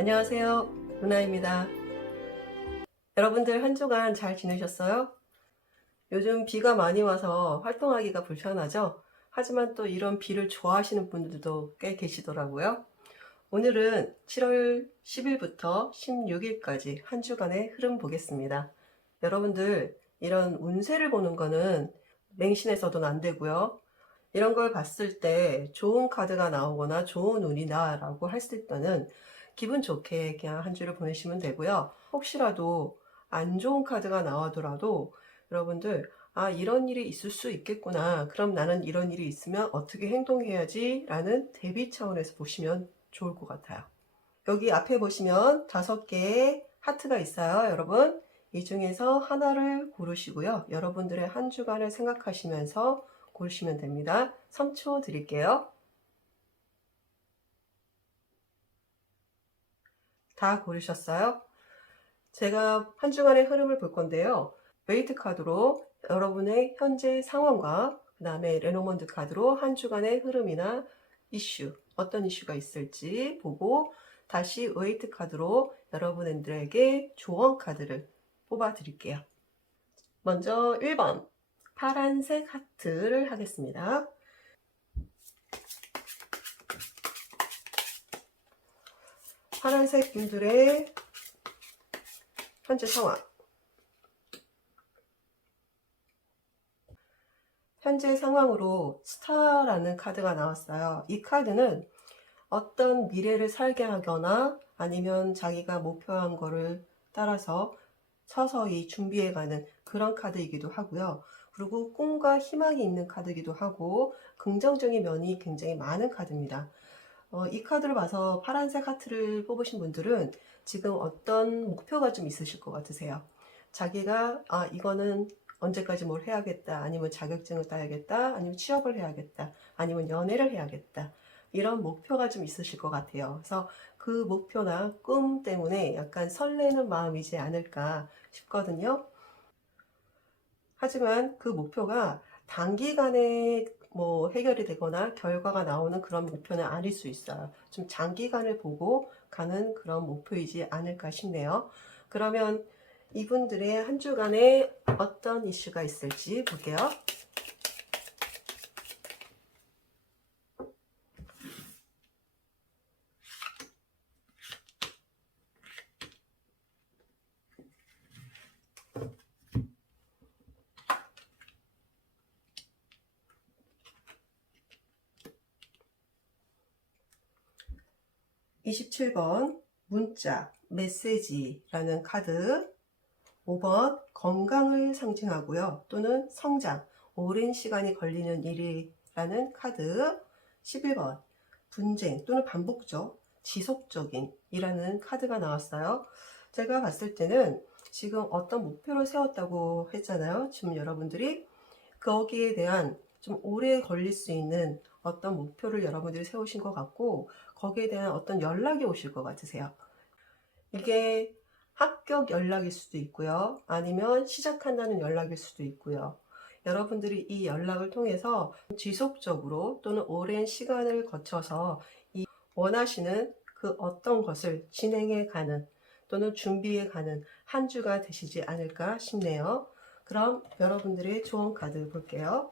안녕하세요. 루나입니다. 여러분들 한 주간 잘 지내셨어요? 요즘 비가 많이 와서 활동하기가 불편하죠? 하지만 또 이런 비를 좋아하시는 분들도 꽤 계시더라고요. 오늘은 7월 10일부터 16일까지 한 주간의 흐름 보겠습니다. 여러분들 이런 운세를 보는 거는 맹신해서는 안 되고요. 이런 걸 봤을 때 좋은 카드가 나오거나 좋은 운이다 라고 했을 때는 기분 좋게 그냥 한 주를 보내시면 되고요. 혹시라도 안 좋은 카드가 나오더라도 여러분들 이런 일이 있을 수 있겠구나. 그럼 나는 이런 일이 있으면 어떻게 행동해야지 라는 대비 차원에서 보시면 좋을 것 같아요. 여기 앞에 보시면 5개의 하트가 있어요. 여러분 이 중에서 하나를 고르시고요. 여러분들의 한 주간을 생각하시면서 고르시면 됩니다. 3초 드릴게요. 다 고르셨어요? 제가 한 주간의 흐름을 볼 건데요. 웨이트 카드로 여러분의 현재 상황과 그 다음에 레노먼드 카드로 한 주간의 흐름이나 이슈, 어떤 이슈가 있을지 보고 다시 웨이트 카드로 여러분들에게 조언 카드를 뽑아 드릴게요. 먼저 1번 파란색 하트를 하겠습니다. 파란색 분들의 현재 상황. 현재 상황으로 스타라는 카드가 나왔어요. 이 카드는 어떤 미래를 살게 하거나 아니면 자기가 목표한 거를 따라서 서서히 준비해가는 그런 카드이기도 하고요. 그리고 꿈과 희망이 있는 카드이기도 하고 긍정적인 면이 굉장히 많은 카드입니다. 이 카드를 봐서 파란색 하트를 뽑으신 분들은 지금 어떤 목표가 좀 있으실 것 같으세요. 자기가 이거는 언제까지 뭘 해야겠다, 아니면 자격증을 따야겠다, 아니면 취업을 해야겠다, 아니면 연애를 해야겠다, 이런 목표가 좀 있으실 것 같아요. 그래서 그 목표나 꿈 때문에 약간 설레는 마음이지 않을까 싶거든요. 하지만 그 목표가 단기간에 뭐 해결이 되거나 결과가 나오는 그런 목표는 아닐 수 있어요. 좀 장기간을 보고 가는 그런 목표이지 않을까 싶네요. 그러면 이분들의 한 주간에 어떤 이슈가 있을지 볼게요. 27번 문자, 메시지라는 카드, 5번 건강을 상징하고요. 또는 성장, 오랜 시간이 걸리는 일이라는 카드, 11번 분쟁 또는 반복적, 지속적인 이라는 카드가 나왔어요. 제가 봤을 때는 지금 어떤 목표를 세웠다고 했잖아요. 지금 여러분들이 거기에 대한 좀 오래 걸릴 수 있는 어떤 목표를 여러분들이 세우신 것 같고 거기에 대한 어떤 연락이 오실 것 같으세요. 이게 합격 연락일 수도 있고요. 아니면 시작한다는 연락일 수도 있고요. 여러분들이 이 연락을 통해서 지속적으로 또는 오랜 시간을 거쳐서 이 원하시는 그 어떤 것을 진행해 가는 또는 준비해 가는 한 주가 되시지 않을까 싶네요. 그럼 여러분들의 조언 카드 볼게요.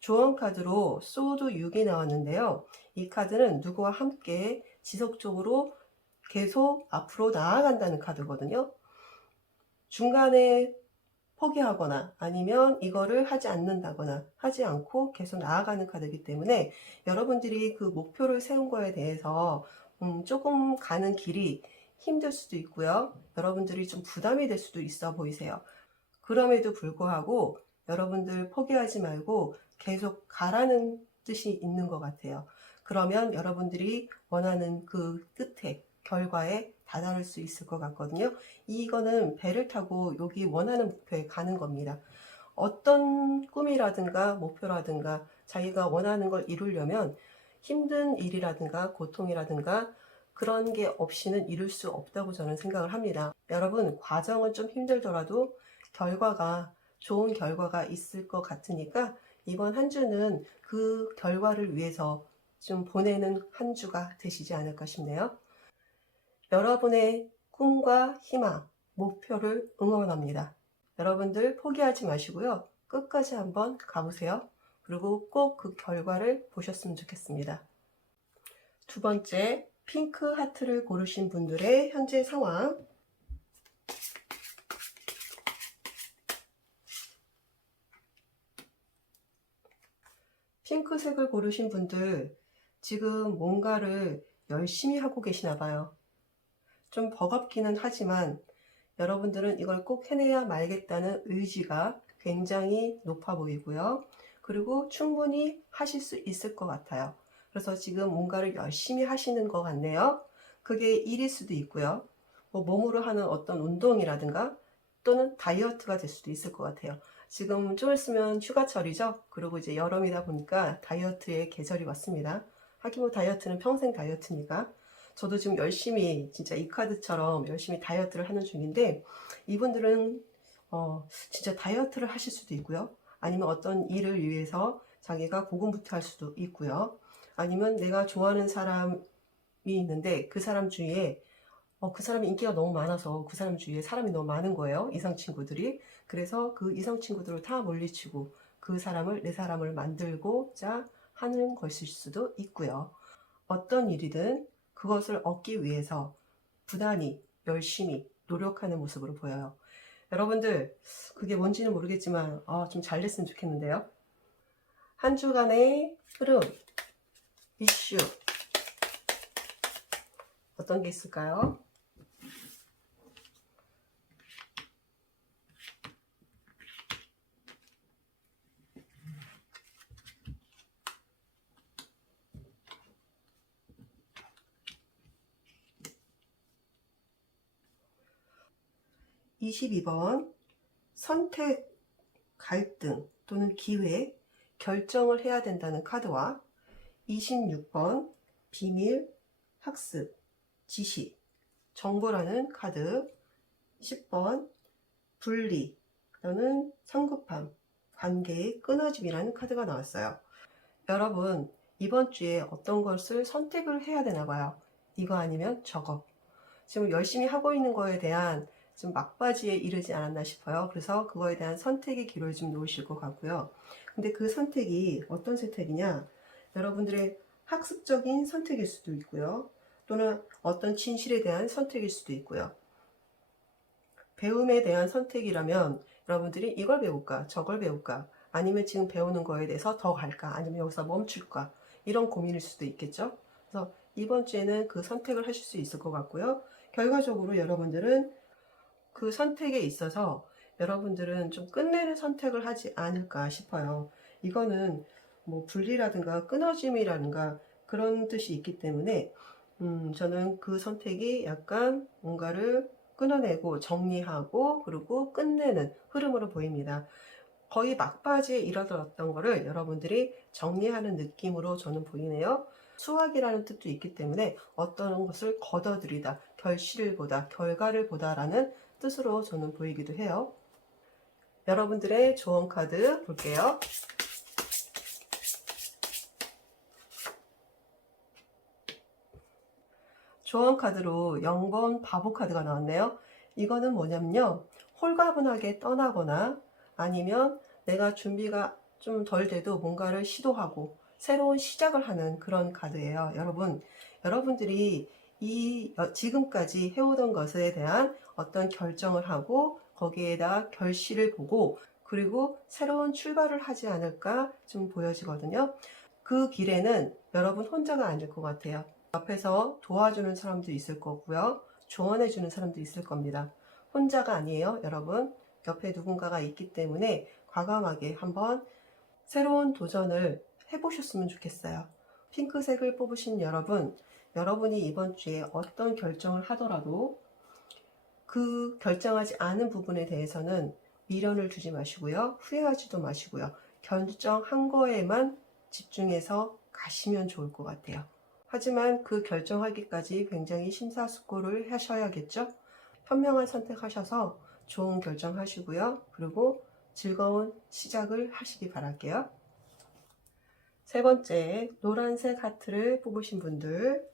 조언 카드로 소드 6이 나왔는데요. 이 카드는 누구와 함께 지속적으로 계속 앞으로 나아간다는 카드거든요. 중간에 포기하거나 아니면 이거를 하지 않는다거나 하지 않고 계속 나아가는 카드이기 때문에 여러분들이 그 목표를 세운 거에 대해서 조금 가는 길이 힘들 수도 있고요. 여러분들이 좀 부담이 될 수도 있어 보이세요. 그럼에도 불구하고 여러분들 포기하지 말고 계속 가라는 뜻이 있는 것 같아요. 그러면 여러분들이 원하는 그 끝에 결과에 다다를 수 있을 것 같거든요. 이거는 배를 타고 여기 원하는 목표에 가는 겁니다. 어떤 꿈이라든가 목표라든가 자기가 원하는 걸 이루려면 힘든 일이라든가 고통이라든가 그런 게 없이는 이룰 수 없다고 저는 생각을 합니다. 여러분 과정은 좀 힘들더라도 좋은 결과가 있을 것 같으니까 이번 한 주는 그 결과를 위해서 좀 보내는 한 주가 되시지 않을까 싶네요. 여러분의 꿈과 희망, 목표를 응원합니다. 여러분들 포기하지 마시고요. 끝까지 한번 가보세요. 그리고 꼭 그 결과를 보셨으면 좋겠습니다. 두 번째, 핑크 하트를 고르신 분들의 현재 상황. 핑크색을 고르신 분들, 지금 뭔가를 열심히 하고 계시나 봐요. 좀 버겁기는 하지만 여러분들은 이걸 꼭 해내야 말겠다는 의지가 굉장히 높아 보이고요. 그리고 충분히 하실 수 있을 것 같아요. 그래서 지금 뭔가를 열심히 하시는 것 같네요. 그게 일일 수도 있고요. 몸으로 하는 어떤 운동이라든가 또는 다이어트가 될 수도 있을 것 같아요. 지금 좀 있으면 휴가철이죠. 그리고 이제 여름이다 보니까 다이어트의 계절이 왔습니다. 하긴 뭐 다이어트는 평생 다이어트니까. 저도 지금 열심히 진짜 이 카드처럼 열심히 다이어트를 하는 중인데 이분들은 진짜 다이어트를 하실 수도 있고요. 아니면 어떤 일을 위해서 자기가 고군분투할 수도 있고요. 아니면 내가 좋아하는 사람이 있는데 그 사람 주위에 그 사람이 인기가 너무 많아서 그 사람 주위에 사람이 너무 많은 거예요. 이성 친구들이. 그래서 그 이성 친구들을 다 물리치고 그 사람을 내 사람을 만들고자 하는 것일 수도 있고요. 어떤 일이든 그것을 얻기 위해서 부단히 열심히 노력하는 모습으로 보여요. 여러분들 그게 뭔지는 모르겠지만 좀 잘 됐으면 좋겠는데요. 한 주간의 흐름, 이슈 어떤 게 있을까요? 22번 선택, 갈등 또는 기회, 결정을 해야 된다는 카드와 26번 비밀, 학습, 지식, 정보라는 카드, 10번 분리 또는 성급함, 관계의 끊어짐이라는 카드가 나왔어요. 여러분 이번 주에 어떤 것을 선택을 해야 되나 봐요. 이거 아니면 저거. 지금 열심히 하고 있는 거에 대한 좀 막바지에 이르지 않았나 싶어요. 그래서 그거에 대한 선택의 기로를 좀 놓으실 것 같고요. 근데 그 선택이 어떤 선택이냐? 여러분들의 학습적인 선택일 수도 있고요. 또는 어떤 진실에 대한 선택일 수도 있고요. 배움에 대한 선택이라면 여러분들이 이걸 배울까, 저걸 배울까, 아니면 지금 배우는 거에 대해서 더 갈까, 아니면 여기서 멈출까, 이런 고민일 수도 있겠죠. 그래서 이번 주에는 그 선택을 하실 수 있을 것 같고요. 결과적으로 여러분들은 그 선택에 있어서 여러분들은 좀 끝내는 선택을 하지 않을까 싶어요. 이거는 뭐 분리라든가 끊어짐이라든가 그런 뜻이 있기 때문에 저는 그 선택이 약간 뭔가를 끊어내고 정리하고 그리고 끝내는 흐름으로 보입니다. 거의 막바지에 이르렀던 거를 여러분들이 정리하는 느낌으로 저는 보이네요. 수확이라는 뜻도 있기 때문에 어떤 것을 거둬들이다, 결실을 보다, 결과를 보다라는 뜻으로 저는 보이기도 해요. 여러분들의 조언 카드 볼게요. 조언 카드로 0번 바보 카드가 나왔네요. 이거는 뭐냐면요. 홀가분하게 떠나거나 아니면 내가 준비가 좀 덜 돼도 뭔가를 시도하고 새로운 시작을 하는 그런 카드예요. 여러분들이 지금까지 해오던 것에 대한 어떤 결정을 하고 거기에다 결실을 보고 그리고 새로운 출발을 하지 않을까 좀 보여지거든요. 그 길에는 여러분 혼자가 아닐 것 같아요. 옆에서 도와주는 사람도 있을 거고요. 조언해주는 사람도 있을 겁니다. 혼자가 아니에요, 여러분. 옆에 누군가가 있기 때문에 과감하게 한번 새로운 도전을 해보셨으면 좋겠어요. 핑크색을 뽑으신 여러분이 이번 주에 어떤 결정을 하더라도 그 결정하지 않은 부분에 대해서는 미련을 두지 마시고요. 후회하지도 마시고요. 결정한 거에만 집중해서 가시면 좋을 것 같아요. 하지만 그 결정하기까지 굉장히 심사숙고를 하셔야겠죠? 현명한 선택하셔서 좋은 결정하시고요. 그리고 즐거운 시작을 하시기 바랄게요. 세 번째, 노란색 하트를 뽑으신 분들,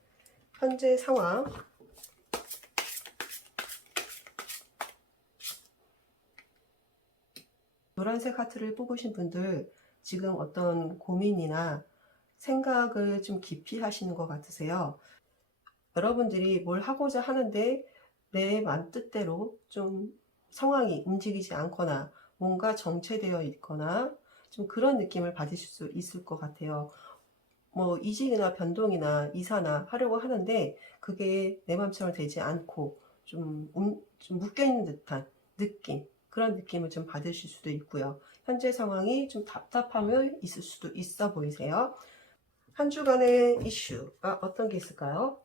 현재 상황. 노란색 하트를 뽑으신 분들, 지금 어떤 고민이나 생각을 좀 깊이 하시는 것 같으세요. 여러분들이 뭘 하고자 하는데 내 맘뜻대로 좀 상황이 움직이지 않거나 뭔가 정체되어 있거나 좀 그런 느낌을 받으실 수 있을 것 같아요. 뭐 이직이나 변동이나 이사나 하려고 하는데 그게 내 맘처럼 되지 않고 좀 묶여있는 듯한 느낌, 그런 느낌을 좀 받으실 수도 있고요. 현재 상황이 좀 답답함을 있을 수도 있어 보이세요. 한 주간의 이슈가 어떤 게 있을까요?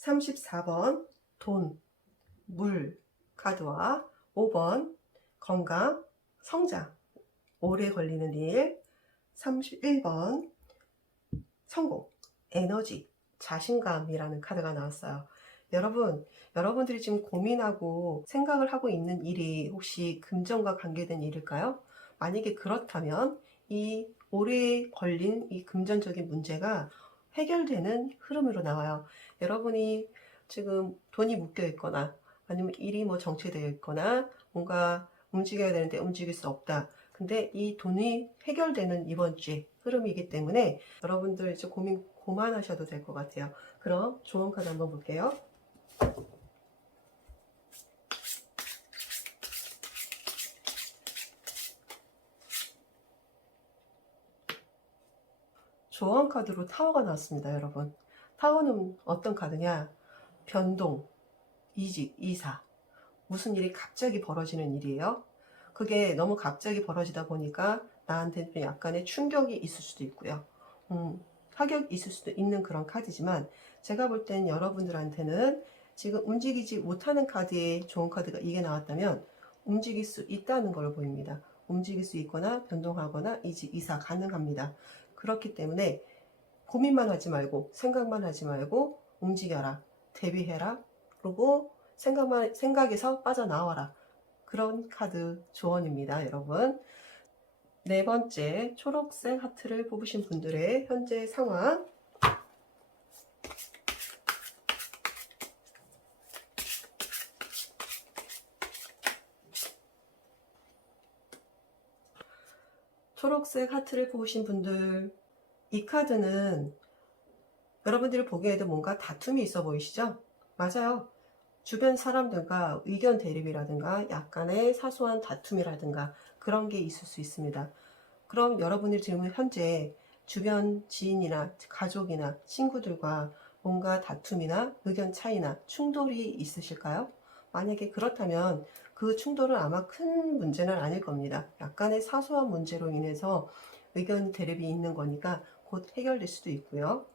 34번 돈, 물 카드와 5번 건강, 성장, 오래 걸리는 일, 31번 성공, 에너지, 자신감이라는 카드가 나왔어요. 여러분들이 지금 고민하고 생각을 하고 있는 일이 혹시 금전과 관계된 일일까요? 만약에 그렇다면 이 오래 걸린 이 금전적인 문제가 해결되는 흐름으로 나와요. 여러분이 지금 돈이 묶여 있거나 아니면 일이 뭐 정체되어 있거나 뭔가 움직여야 되는데 움직일 수 없다. 근데 이 돈이 해결되는 이번 주에 흐름이기 때문에 여러분들 이제 고민 그만하셔도 될 것 같아요. 그럼 조언 카드 한번 볼게요. 조언 카드로 타워가 나왔습니다, 여러분. 타워는 어떤 카드냐? 변동, 이직, 이사. 무슨 일이 갑자기 벌어지는 일이에요. 그게 너무 갑자기 벌어지다 보니까 나한테 좀 약간의 충격이 있을 수도 있고요. 타격이 있을 수도 있는 그런 카드지만 제가 볼 땐 여러분들한테는 지금 움직이지 못하는 카드에 좋은 카드가 이게 나왔다면 움직일 수 있다는 걸로 보입니다. 움직일 수 있거나 변동하거나 이직, 이사 가능합니다. 그렇기 때문에 고민만 하지 말고 생각만 하지 말고 움직여라, 대비해라, 그리고 생각에서 빠져나와라. 그런 카드 조언입니다, 여러분. 네 번째, 초록색 하트를 뽑으신 분들의 현재 상황. 초록색 하트를 뽑으신 분들, 이 카드는 여러분들이 보기에도 뭔가 다툼이 있어 보이시죠? 맞아요. 주변 사람들과 의견 대립이라든가 약간의 사소한 다툼이라든가 그런 게 있을 수 있습니다. 그럼 여러분이 지금 현재 주변 지인이나 가족이나 친구들과 뭔가 다툼이나 의견 차이나 충돌이 있으실까요? 만약에 그렇다면 그 충돌은 아마 큰 문제는 아닐 겁니다. 약간의 사소한 문제로 인해서 의견 대립이 있는 거니까 곧 해결될 수도 있고요.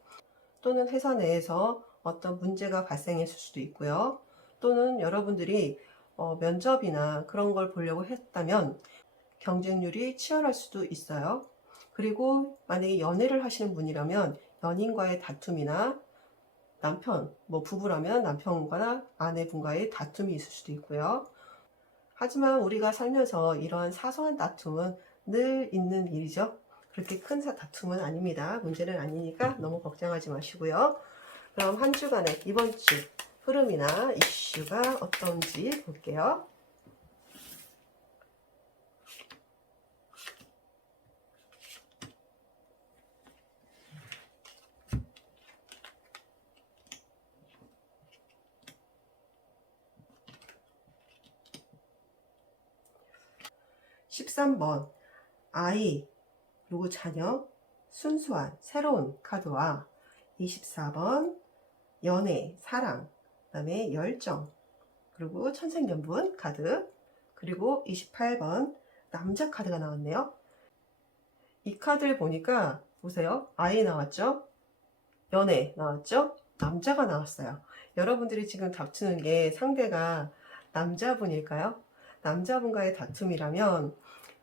또는 회사 내에서 어떤 문제가 발생했을 수도 있고요. 또는 여러분들이 면접이나 그런 걸 보려고 했다면 경쟁률이 치열할 수도 있어요. 그리고 만약에 연애를 하시는 분이라면 연인과의 다툼이나 남편, 뭐 부부라면 남편과 아내분과의 다툼이 있을 수도 있고요. 하지만 우리가 살면서 이러한 사소한 다툼은 늘 있는 일이죠. 그렇게 큰 다툼은 아닙니다. 문제는 아니니까 너무 걱정하지 마시고요. 그럼 한 주간의 이번 주 흐름이나 이슈가 어떤지 볼게요. 13번 아이, 그리고 자녀, 순수한 새로운 카드와 24번 연애, 사랑, 그 다음에 열정, 그리고 천생연분 카드, 그리고 28번 남자 카드가 나왔네요. 이 카드를 보니까 보세요. 아이 나왔죠? 연애 나왔죠? 남자가 나왔어요. 여러분들이 지금 다투는 게 상대가 남자분일까요? 남자분과의 다툼이라면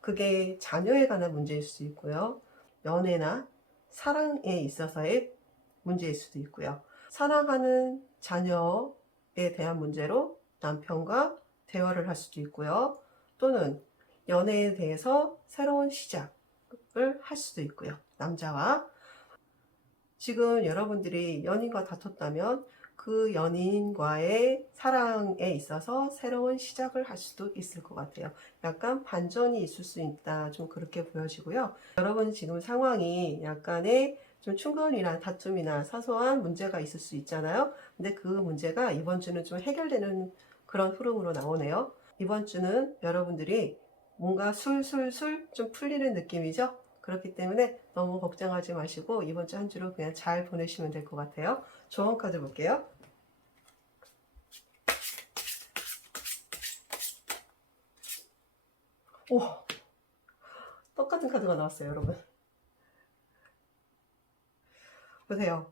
그게 자녀에 관한 문제일 수도 있고요. 연애나 사랑에 있어서의 문제일 수도 있고요. 사랑하는 자녀에 대한 문제로 남편과 대화를 할 수도 있고요. 또는 연애에 대해서 새로운 시작을 할 수도 있고요. 남자와. 지금 여러분들이 연인과 다퉜다면 그 연인과의 사랑에 있어서 새로운 시작을 할 수도 있을 것 같아요. 약간 반전이 있을 수 있다. 좀 그렇게 보여지고요. 여러분 지금 상황이 약간의 좀 충돌이나 다툼이나 사소한 문제가 있을 수 있잖아요. 근데 그 문제가 이번 주는 좀 해결되는 그런 흐름으로 나오네요. 이번 주는 여러분들이 뭔가 술술술 좀 풀리는 느낌이죠. 그렇기 때문에 너무 걱정하지 마시고 이번 주 한 주를 그냥 잘 보내시면 될 것 같아요. 조언 카드 볼게요. 오, 똑같은 카드가 나왔어요, 여러분. 보세요.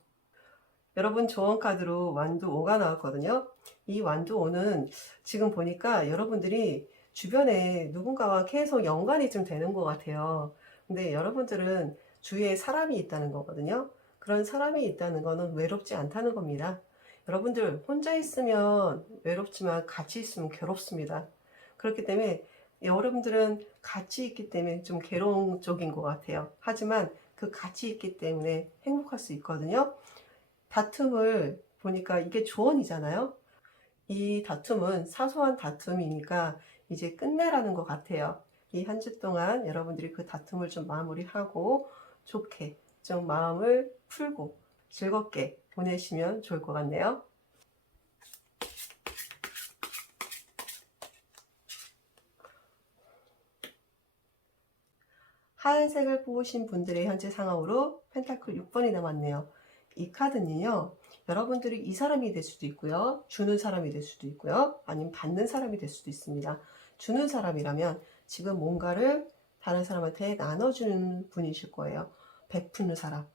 여러분 조언 카드로 완두 5가 나왔거든요. 이 완두 5는 지금 보니까 여러분들이 주변에 누군가와 계속 연관이 좀 되는 것 같아요. 근데 여러분들은 주위에 사람이 있다는 거거든요. 그런 사람이 있다는 거는 외롭지 않다는 겁니다. 여러분들 혼자 있으면 외롭지만 같이 있으면 괴롭습니다. 그렇기 때문에 여러분들은 같이 있기 때문에 좀 괴로운 쪽인 것 같아요. 하지만 그 같이 있기 때문에 행복할 수 있거든요. 다툼을 보니까 이게 조언이잖아요. 이 다툼은 사소한 다툼이니까 이제 끝내라는 것 같아요. 이 한 주 동안 여러분들이 그 다툼을 좀 마무리하고 좋게 좀 마음을 풀고 즐겁게 보내시면 좋을 것 같네요. 하얀색을 뽑으신 분들의 현재 상황으로 펜타클 6번이 남았네요. 이 카드는요, 여러분들이 이 사람이 될 수도 있고요, 주는 사람이 될 수도 있고요, 아니면 받는 사람이 될 수도 있습니다. 주는 사람이라면 지금 뭔가를 다른 사람한테 나눠주는 분이실 거예요. 베푸는 사람.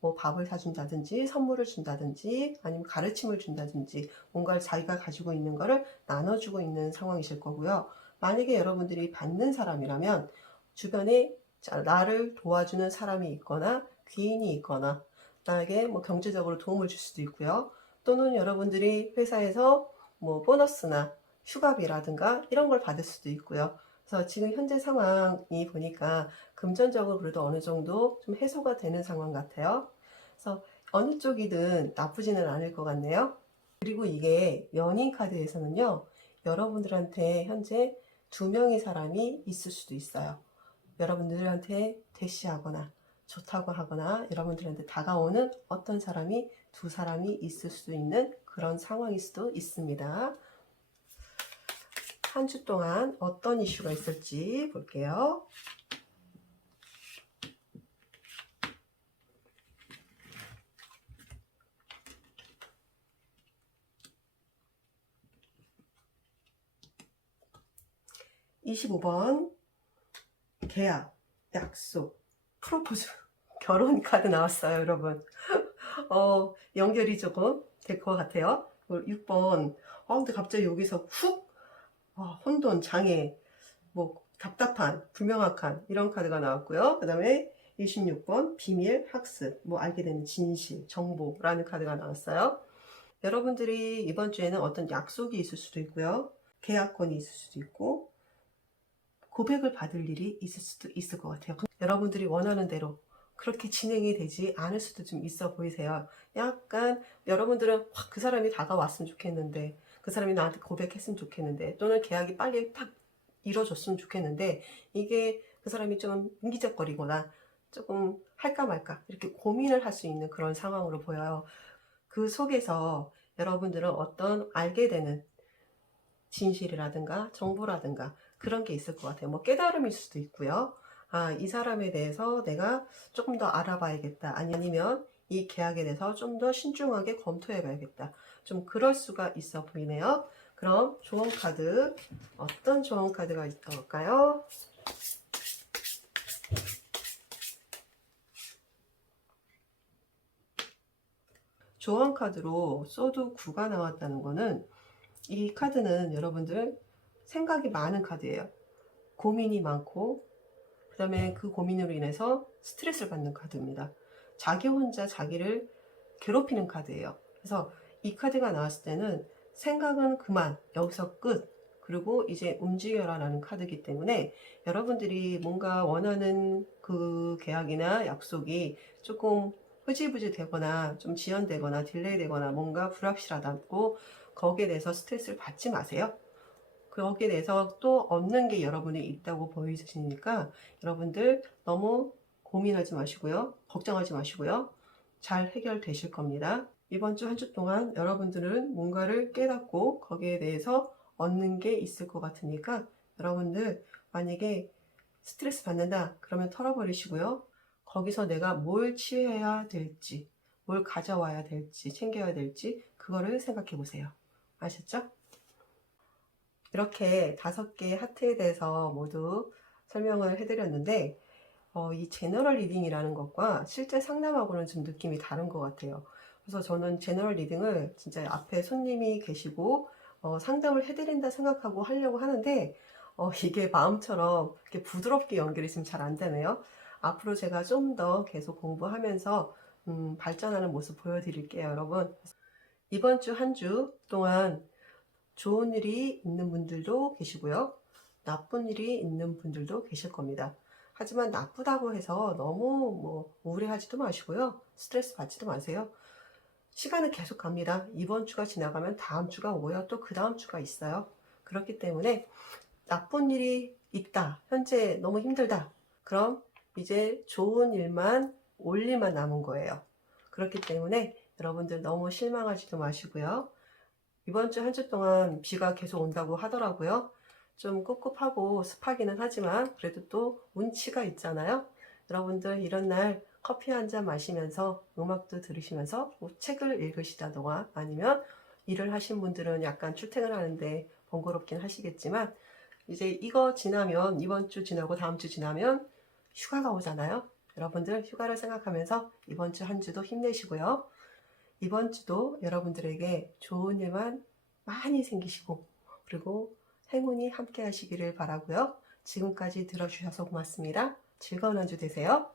뭐 밥을 사준다든지 선물을 준다든지 아니면 가르침을 준다든지 뭔가를 자기가 가지고 있는 거를 나눠주고 있는 상황이실 거고요. 만약에 여러분들이 받는 사람이라면 주변에 나를 도와주는 사람이 있거나 귀인이 있거나 나에게 뭐 경제적으로 도움을 줄 수도 있고요. 또는 여러분들이 회사에서 뭐 보너스나 휴가비라든가 이런 걸 받을 수도 있고요. 그래서 지금 현재 상황이 보니까 금전적으로 그래도 어느 정도 좀 해소가 되는 상황 같아요. 그래서 어느 쪽이든 나쁘지는 않을 것 같네요. 그리고 이게 연인 카드에서는요, 여러분들한테 현재 두 명의 사람이 있을 수도 있어요. 여러분들한테 대시하거나 좋다고 하거나 여러분들한테 다가오는 어떤 사람이 두 사람이 있을 수 있는 그런 상황일 수도 있습니다. 한 주 동안 어떤 이슈가 있을지 볼게요. (25번) 계약, 약속, 프로포즈, 결혼 카드 나왔어요, 여러분. 연결이 조금 될 것 같아요. 6번. 근데 갑자기 여기서 훅 혼돈, 장애, 뭐 답답한, 불명확한 이런 카드가 나왔고요. 그 다음에 26번 비밀, 학습, 뭐 알게 되는 진실, 정보라는 카드가 나왔어요. 여러분들이 이번 주에는 어떤 약속이 있을 수도 있고요. 계약권이 있을 수도 있고 고백을 받을 일이 있을 수도 있을 것 같아요. 여러분들이 원하는 대로 그렇게 진행이 되지 않을 수도 좀 있어 보이세요. 약간 여러분들은 확 그 사람이 다가왔으면 좋겠는데 그 사람이 나한테 고백했으면 좋겠는데 또는 계약이 빨리 딱 이루어졌으면 좋겠는데 이게 그 사람이 좀 인기적거리거나 조금 할까 말까 이렇게 고민을 할 수 있는 그런 상황으로 보여요. 그 속에서 여러분들은 어떤 알게 되는 진실이라든가 정보라든가 그런 게 있을 것 같아요. 뭐 깨달음일 수도 있고요. 이 사람에 대해서 내가 조금 더 알아봐야겠다. 아니면 이 계약에 대해서 좀 더 신중하게 검토해 봐야겠다. 좀 그럴 수가 있어 보이네요. 그럼 조언 카드, 어떤 조언 카드가 있을까요? 조언 카드로 소드 9가 나왔다는 거는 이 카드는 여러분들 생각이 많은 카드예요. 고민이 많고 그 다음에 그 고민으로 인해서 스트레스를 받는 카드입니다. 자기 혼자 자기를 괴롭히는 카드예요. 그래서 이 카드가 나왔을 때는 생각은 그만, 여기서 끝, 그리고 이제 움직여라 라는 카드이기 때문에 여러분들이 뭔가 원하는 그 계약이나 약속이 조금 흐지부지 되거나 좀 지연되거나 딜레이 되거나 뭔가 불확실하다고 거기에 대해서 스트레스를 받지 마세요. 거기에 대해서 또 얻는 게 여러분이 있다고 보이시니까 여러분들 너무 고민하지 마시고요. 걱정하지 마시고요. 잘 해결되실 겁니다. 이번 주 한 주 동안 여러분들은 뭔가를 깨닫고 거기에 대해서 얻는 게 있을 것 같으니까 여러분들 만약에 스트레스 받는다 그러면 털어버리시고요. 거기서 내가 뭘 취해야 될지, 뭘 가져와야 될지, 챙겨야 될지 그거를 생각해 보세요. 아셨죠? 이렇게 5개의 하트에 대해서 모두 설명을 해드렸는데 이 제너럴 리딩이라는 것과 실제 상담하고는 좀 느낌이 다른 것 같아요. 그래서 저는 제너럴 리딩을 진짜 앞에 손님이 계시고 상담을 해드린다 생각하고 하려고 하는데 이게 마음처럼 이렇게 부드럽게 연결이 지금 잘 안 되네요. 앞으로 제가 좀 더 계속 공부하면서 발전하는 모습 보여드릴게요, 여러분. 이번 주 한 주 동안 좋은 일이 있는 분들도 계시고요. 나쁜 일이 있는 분들도 계실 겁니다. 하지만 나쁘다고 해서 너무 우울해하지도 마시고요. 스트레스 받지도 마세요. 시간은 계속 갑니다. 이번 주가 지나가면 다음 주가 오고요. 또 그 다음 주가 있어요. 그렇기 때문에 나쁜 일이 있다. 현재 너무 힘들다. 그럼 이제 좋은 일만 올 일만 남은 거예요. 그렇기 때문에 여러분들 너무 실망하지도 마시고요. 이번 주 한 주 동안 비가 계속 온다고 하더라고요. 좀 꿉꿉하고 습하기는 하지만 그래도 또 운치가 있잖아요. 여러분들 이런 날 커피 한 잔 마시면서 음악도 들으시면서 뭐 책을 읽으시다던가 아니면 일을 하신 분들은 약간 출퇴근하는데 번거롭긴 하시겠지만 이제 이거 지나면 이번 주 지나고 다음 주 지나면 휴가가 오잖아요. 여러분들 휴가를 생각하면서 이번 주 한 주도 힘내시고요. 이번 주도 여러분들에게 좋은 일만 많이 생기시고 그리고 행운이 함께 하시기를 바라고요. 지금까지 들어주셔서 고맙습니다. 즐거운 한 주 되세요.